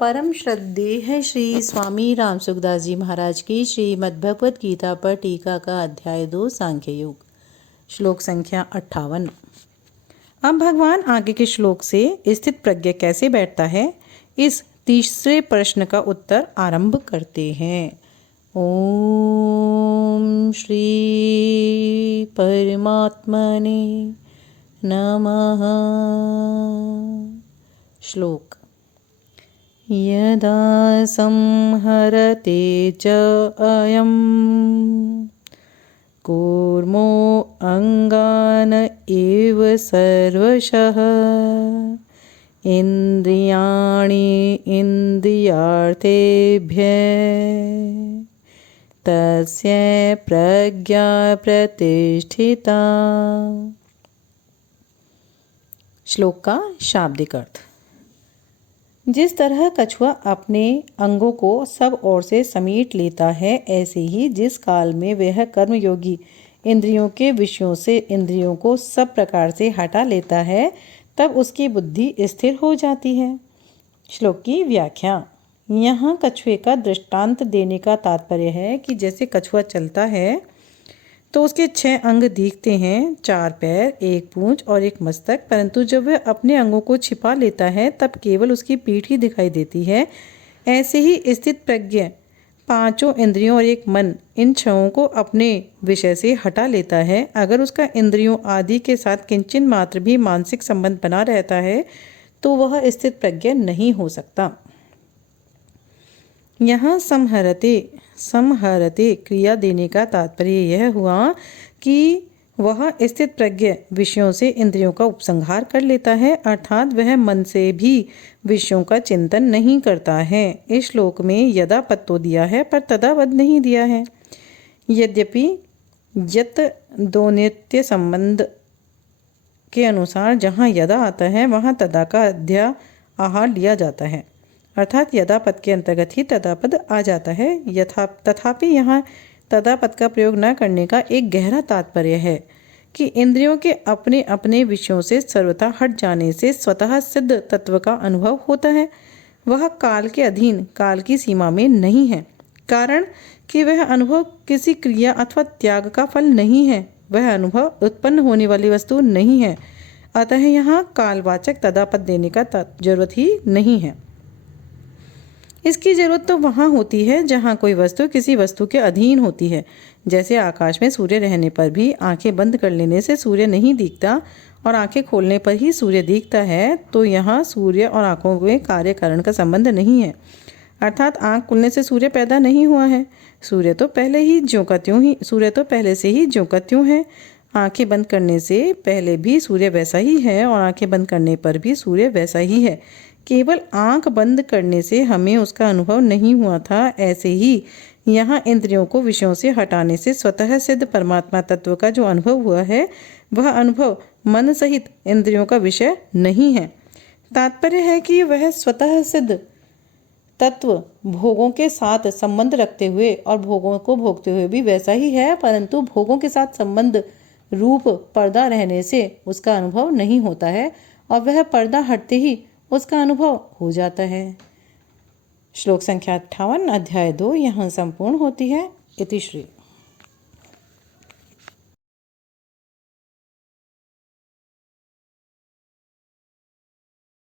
परम श्रद्धेय श्री स्वामी राम सुखदास जी महाराज की श्रीमद् भगवत गीता पर टीका का अध्याय 2 सांख्य योग। श्लोक संख्या 58। अब भगवान आगे के श्लोक से स्थित प्रज्ञ कैसे बैठता है, इस तीसरे प्रश्न का उत्तर आरंभ करते हैं। ओम श्री परमात्मने नमः। श्लोक। यदा संहरते च अयं कूर्मो अंगान एव सर्वशः इंद्रियाणि इंद्रियार्थेभ्यः तस्य प्रज्ञा प्रतिष्ठिता। श्लोक का शाब्दिक अर्थ। जिस तरह कछुआ अपने अंगों को सब ओर से समेट लेता है, ऐसे ही जिस काल में वह कर्मयोगी इंद्रियों के विषयों से इंद्रियों को सब प्रकार से हटा लेता है, तब उसकी बुद्धि स्थिर हो जाती है। श्लोक की व्याख्या। यहाँ कछुए का दृष्टांत देने का तात्पर्य है कि जैसे कछुआ चलता है तो उसके 6 अंग दिखते हैं, 4 पैर, 1 पूंछ और 1 मस्तक, परंतु जब वह अपने अंगों को छिपा लेता है तब केवल उसकी पीठ ही दिखाई देती है। ऐसे ही स्थित प्रज्ञ 5 इंद्रियों और 1 मन, इन 6 को अपने विषय से हटा लेता है। अगर उसका इंद्रियों आदि के साथ किंचित मात्र भी मानसिक संबंध बना रहता है तो वह स्थित प्रज्ञ नहीं हो सकता। यहाँ समहरते क्रिया देने का तात्पर्य यह हुआ कि वह स्थित प्रज्ञ विषयों से इंद्रियों का उपसंहार कर लेता है, अर्थात वह मन से भी विषयों का चिंतन नहीं करता है। इस श्लोक में यदा पद तो दिया है पर तदा पद नहीं दिया है। यद्यपि यत दो नित्य संबंध के अनुसार जहाँ यदा आता है वहाँ तदा का अध्याय आहार लिया जाता है, अर्थात यदा पद के अंतर्गत ही तदा पद आ जाता है। तथापि यहाँ तदा पद का प्रयोग न करने का एक गहरा तात्पर्य है कि इंद्रियों के अपने अपने विषयों से सर्वथा हट जाने से स्वतः सिद्ध तत्व का अनुभव होता है। वह काल के अधीन, काल की सीमा में नहीं है, कारण कि वह अनुभव किसी क्रिया अथवा त्याग का फल नहीं है। वह अनुभव उत्पन्न होने वाली वस्तु नहीं है, अतः यहाँ कालवाचक तदा पद देने का जरूरत ही नहीं है। इसकी जरूरत तो वहाँ होती है जहाँ कोई वस्तु किसी वस्तु के अधीन होती है। जैसे आकाश में सूर्य रहने पर भी आंखें बंद कर लेने से सूर्य नहीं दिखता और आंखें खोलने पर ही सूर्य दिखता है, तो यहाँ सूर्य और आंखों में कार्य कारण का संबंध नहीं है, अर्थात आंख खुलने से सूर्य पैदा नहीं हुआ है। सूर्य तो पहले से ही ज्यों का त्यों है। आंखें बंद करने से पहले भी सूर्य वैसा ही है और आंखें बंद करने पर भी सूर्य वैसा ही है। केवल आंख बंद करने से हमें उसका अनुभव नहीं हुआ था। ऐसे ही यहाँ इंद्रियों को विषयों से हटाने से स्वतः सिद्ध परमात्मा तत्व का जो अनुभव हुआ है, वह अनुभव मन सहित इंद्रियों का विषय नहीं है। तात्पर्य है कि वह स्वतः सिद्ध तत्व भोगों के साथ संबंध रखते हुए और भोगों को भोगते हुए भी वैसा ही है, परंतु भोगों के साथ संबंध रूप पर्दा रहने से उसका अनुभव नहीं होता है और वह पर्दा हटते ही उसका अनुभव हो जाता है। श्लोक संख्या 58 अध्याय 2 यहाँ संपूर्ण होती है। इति श्री।